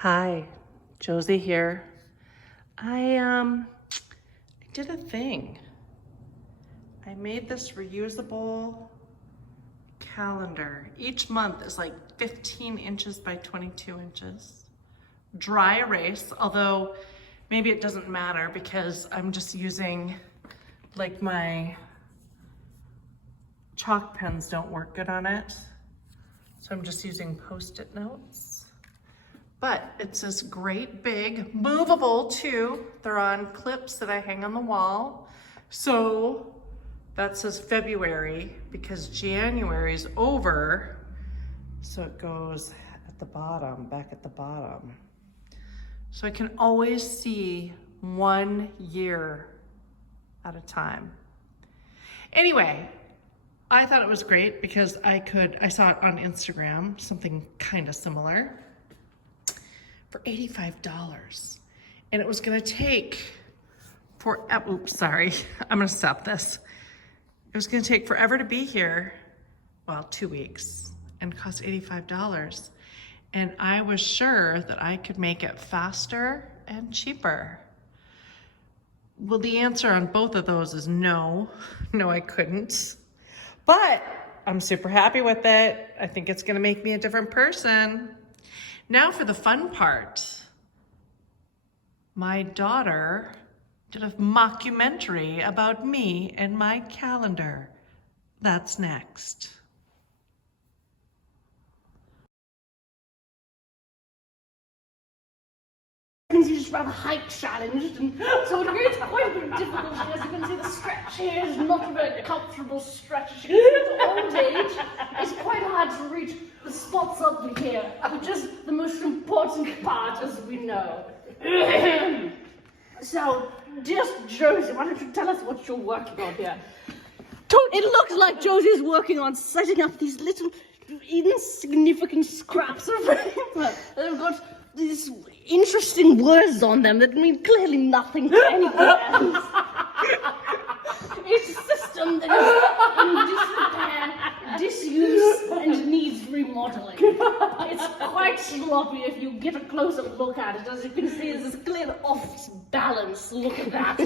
Hi, Josie here. I did a thing. I made this reusable calendar. Each month is like 15 inches by 22 inches. Dry erase, although maybe it doesn't matter because I'm just using, like, my chalk pens don't work good on it. So I'm just using Post-it notes. But it's this great big, movable too. They're on clips that I hang on the wall. So that says February because January's over. So it goes at the bottom, back at the bottom. So I can always see 1 year at a time. Anyway, I thought it was great because I saw it on Instagram, something kind of similar, for $85. And it was gonna take oops, sorry, I'm gonna stop this. It was gonna take forever to be here, well, 2 weeks, and cost $85. And I was sure that I could make it faster and cheaper. Well, the answer on both of those is no. No, I couldn't. But I'm super happy with it. I think it's gonna make me a different person. Now for the fun part. My daughter did a mockumentary about me and my calendar. That's next. Just about a height challenge, and so it's quite a bit difficult. As you can see, the stretch here is not a very comfortable stretch. As you can see, at old age, it's quite hard to reach the spots up here, which is the most important part, as we know. So, just Josie, why don't you tell us what you're working on here? It looks like Josie's working on setting up these little insignificant scraps of paper. They've got these interesting words on them that mean clearly nothing to anyone else. It's a system that is in disrepair, disuse, and needs remodeling. It's quite sloppy if you get a closer look at it. As you can see, there's this clear off-balance look at that.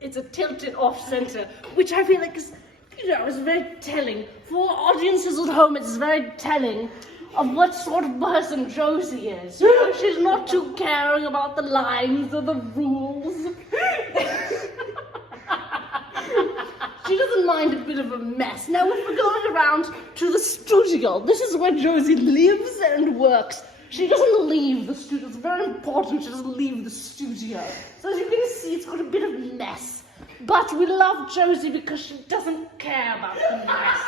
It's a tilted off-center, which I feel like is very telling. For audiences at home, it's very telling of what sort of person Josie is. She's not too caring about the lines or the rules. She doesn't mind a bit of a mess. Now, if we're going around to the studio, this is where Josie lives and works. She doesn't leave the studio. It's very important she doesn't leave the studio. So as you can see, it's got a bit of mess. But we love Josie because she doesn't care about the mess.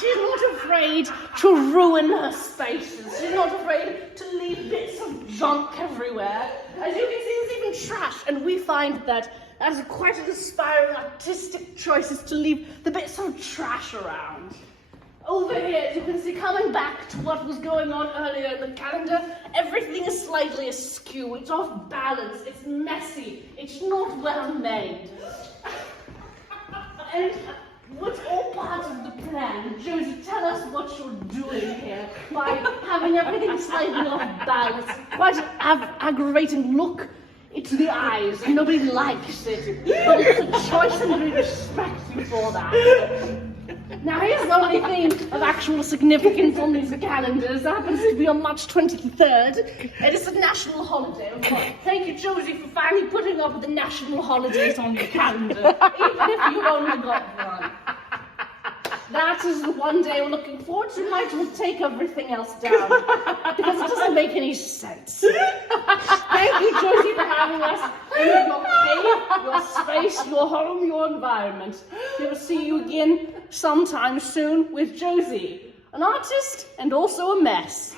She's not afraid to ruin her spaces. She's not afraid to leave bits of junk everywhere. As you can see, there's even trash, and we find that that's quite an inspiring artistic choice, is to leave the bits of trash around. Over here, as you can see, coming back to what was going on earlier in the calendar, everything is slightly askew. It's off balance, it's messy, it's not well made. And what's all part of the plan? Josie, tell us what you're doing here by having everything slightly off balance. Quite an aggravating look into the eyes. Nobody likes it, but it's a choice and we respect you for that. Now here's the only thing of actual significance on these calendars. It happens to be on March 23rd. It is a national holiday. Thank you, Josie, for finally putting up with the national holidays on your calendar, even if you've only got one. That is the one day we're looking forward to. We might as well take everything else down, because it doesn't make any sense. Thank you, Josie, for having us in your cave, your space, your home, your environment. We will see you again sometime soon with Josie, an artist and also a mess.